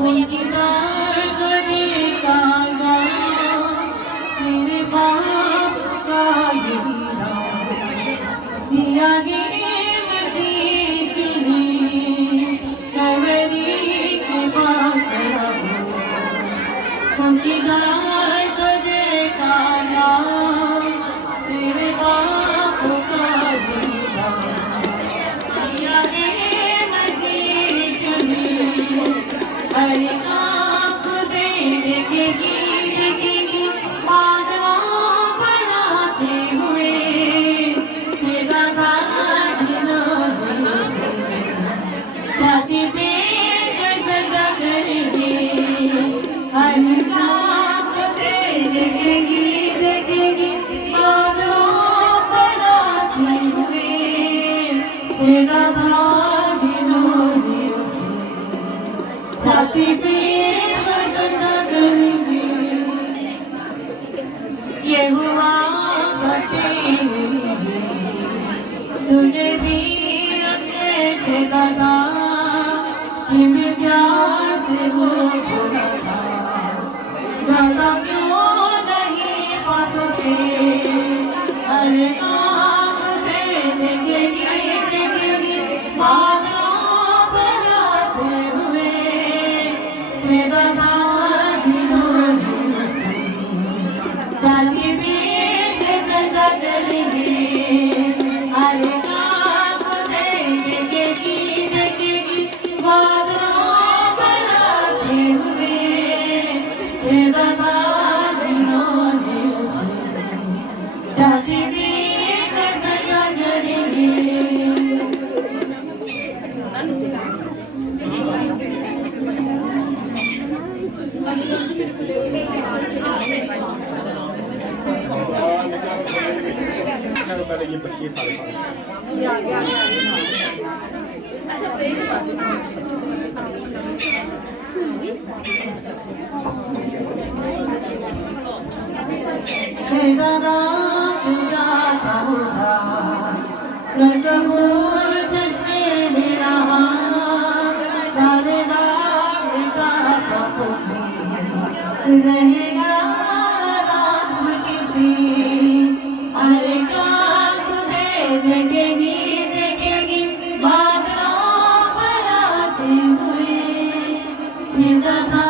उनकीदार करे कागा तेरे बाप का हीरा दिया गे मजीद ने कवरी के बाप उनकीदार करे कागा तेरे बाप का हीरा दिया गे मजीद ने हर आँख से देखेगी माधवा पढ़ाते हुए तेरा छाती पे सजा करेंगे हर आँख से देखेगी माधवा पढ़ाते हुए तेरा छाती पे सजा करेंगे ये हुआ सती तुझे भी उसने छेदा था कि मैं प्यार से वो बोला था ज्यादा क्यों नहीं पास से अरे काम से देखेगी माधवा बनाते हुए छेदा था छाती पे सजा करेंगे हर काम से देखेगी माधवा बनाते हुए छेदा था छाती पे सजा करेंगे पहले ये 25 साल दादा पूजा होगा रसमोर चश्मे में रहा सारे दाग का रहेगा रात खुशी सी अरे काक से देखेगी माधवा बनाते हुए सीधा था